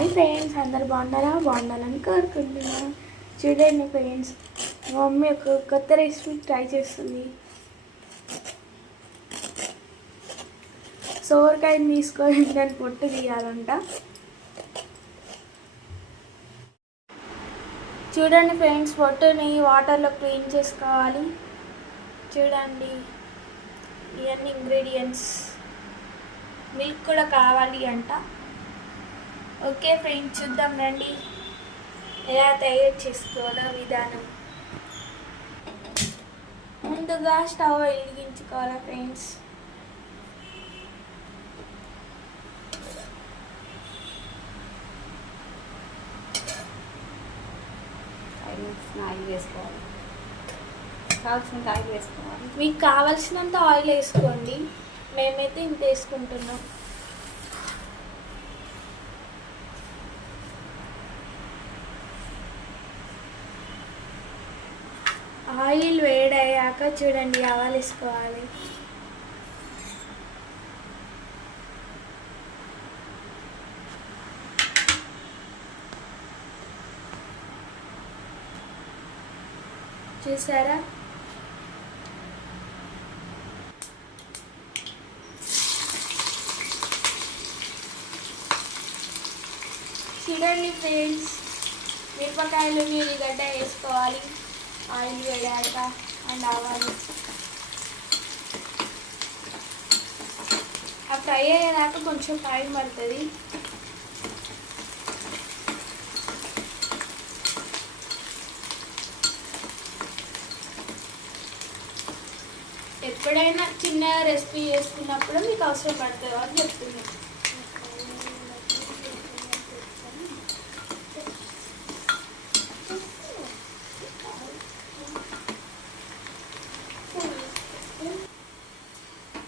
Hi friends, అందరు బాగుండాలని కోరుకుంటున్నాను. చూడండి ఫ్రెండ్స్, మా మమ్మీ ఒక కొత్త రెసిపీ ట్రై చేస్తుంది. సోరకాయని తీసుకొని దాన్ని పొట్టు తీయాలంట. చూడండి ఫ్రెండ్స్, పొట్టుని వాటర్లో క్లీన్ చేసుకోవాలి. చూడండి, ఇవన్నీ ఇంగ్రీడియంట్స్. మిల్క్ కూడా కావాలి అంట. ఓకే ఫ్రెండ్స్, చూద్దాం రండి ఎలా తయారు చేసుకోవాలో విధానం. ముందుగా స్టవ్ వెలిగించుకోవాలి ఫ్రెండ్స్. ఆయిల్ వేసుకోవాలి. మీకు కావాల్సినంత ఆయిల్ వేసుకోండి. మేమైతే ఇంత వేసుకుంటున్నాం. ఆయిల్ వేడయ్యాక చూడండి, ఆవాలు వేసుకోవాలి. చూసారా, చూడండి ఫ్రెండ్స్, మిరపకాయలు ఉల్లిగడ్డ వేసుకోవాలి. ఆయిల్ వేడాక అండ్ ఆవాలు ఆ ఫ్రై అయ్యేదాకా కొంచెం టైం పడుతుంది. ఎప్పుడైనా చిన్న రెసిపీ చేసుకున్నప్పుడు మీకు అవసరం పడుతుంది అని చెప్తున్నాను.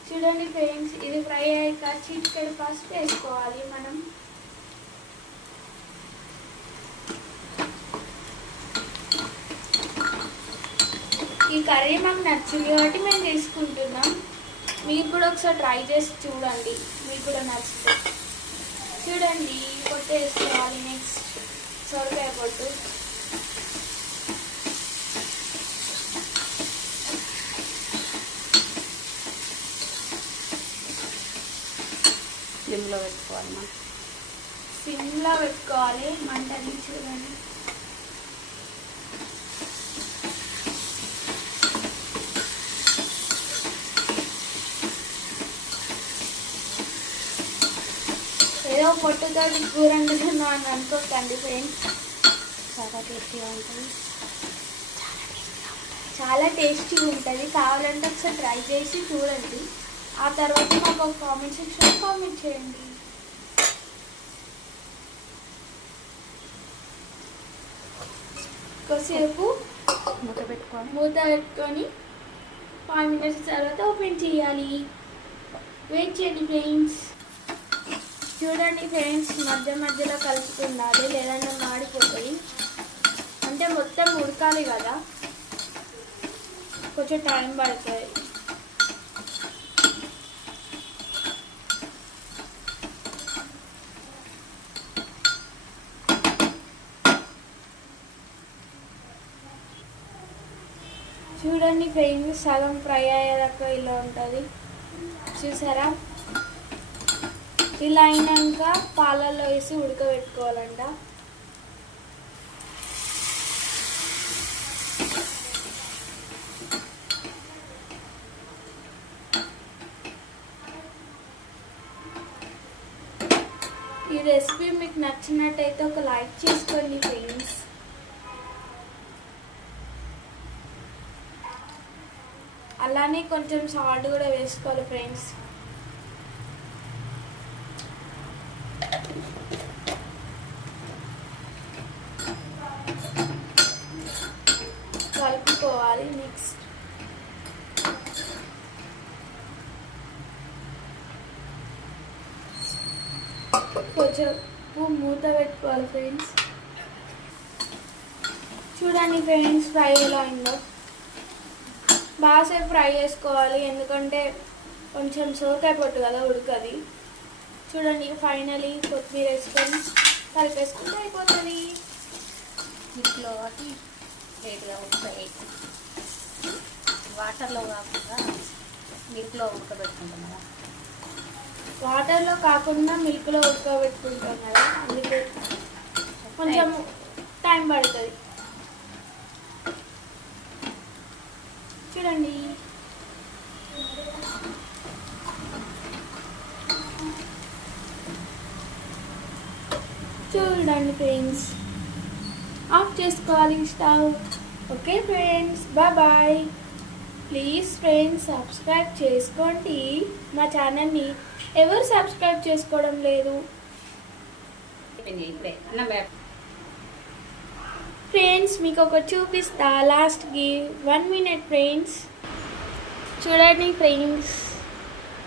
చూడండి ఫ్రెండ్స్, ఇది ఫ్రై అయ్యాక చిటికెడు పసుపు వేసుకోవాలి మనం. ఈ కర్రీ మాకు నచ్చింది కాబట్టి మేము తీసుకుంటున్నాం. మీరు కూడా ఒకసారి ట్రై చేసి చూడండి, మీకు కూడా నచ్చితే. చూడండి, పొట్టు వేసుకోవాలి. నెక్స్ట్ సొరకాయ పొట్టు. సిమ్లో పెట్టుకోవాలి. సిమ్లో పెట్టుకోవాలి మంటని. చూడండి, ఏదో పొట్టుతో కూర వండుతున్నాం అని అనుకోకండి ఫ్రెండ్స్. చాలా టేస్టీగా ఉంటుంది. చాలా టేస్టీగా ఉంటుంది. కావాలంటే ఒకసారి ట్రై చేసి చూడండి. ఆ తర్వాత మాకు ఒక కామెంట్ సెక్షన్లో కామెంట్ చేయండి. కొద్దిసేపు మూత పెట్టుకొని 5 minutes తర్వాత ఓపెన్ చేయాలి. వెయిట్ చేయండి ఫ్రెండ్స్. చూడండి ఫ్రెండ్స్, మధ్యలో కలుపుతుండాలి, లేదంటే మాడిపోతాయి. అంటే మొత్తం ఉడకాలి కదా, కొంచెం టైం పడుతుంది. చూడండి ఫ్రెండ్స్, సగం ఫ్రై అయ్యేదాకా ఇలా ఉంటుంది. చూసారా, ఇలా అయినాక పాలల్లో వేసి ఉడకబెట్టుకోవాలంట. ఈ రెసిపీ మీకు నచ్చినట్టయితే ఒక లైక్ చేసుకోండి ఫ్రెండ్స్. అలానే కొంచెం సాల్ట్ కూడా వేసుకోవాలి ఫ్రెండ్స్. కలుపుకోవాలి. నెక్స్ట్ కొంచెం మూత పెట్టుకోవాలి ఫ్రెండ్స్. చూడండి ఫ్రెండ్స్, ఫ్రై ఎలా అయిందో. బాగా సేపు ఫ్రై చేసుకోవాలి, ఎందుకంటే కొంచెం సోకాయ పొట్టు కదా, ఉడకది. చూడండి, ఫైనలీ కొత్తిమీర వేసుకొని కలిపేసుకుంటే అయిపోతుంది. మిల్క్లో కాబట్టి లేట్గా ఉడకాయి. వాటర్లో కాకుండా మిల్క్లో ఉడకబెట్టుకుంటాం కదా. వాటర్లో కాకుండా మిల్క్లో ఉడకబెట్టుకుంటాం కదా, అందుకే కొంచెం టైం పడుతుంది. చూడండి చూడండి ఫ్రెండ్స్, ఆఫ్ చేసుకోవాలి stove. Okay friends, bye. Please friends subscribe చేసుకోండి మా ఛానల్ని. ఎవరు సబ్స్క్రైబ్ చేసుకోవడం లేదు ఇప్పుడే అన్నం ఫ్రెండ్స్. మీకు ఒకటి చూపిస్తా లాస్ట్కి. 1 minute ఫ్రెండ్స్. చూడండి ఫ్రెండ్స్,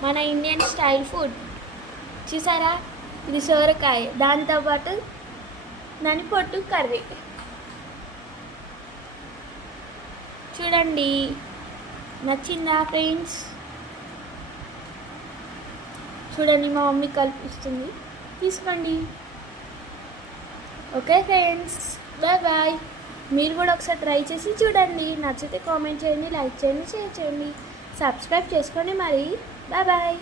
మన ఇండియన్ స్టైల్ ఫుడ్ చూసారా. ఇది సోరకాయ, దాంతోపాటు దాని పొట్టు కర్రీ. చూడండి, నచ్చిందా ఫ్రెండ్స్? చూడండి మా మమ్మీ కల్పిస్తుంది, తీసుకోండి. Okay friends, bye. మీరు కూడా ఒకసారి ట్రై చేసి చూడండి. నచ్చితే కామెంట్ చేయండి, లైక్ చేయండి, షేర్ చేయండి, సబ్స్క్రైబ్ చేసుకోండి మరి. బాయ్.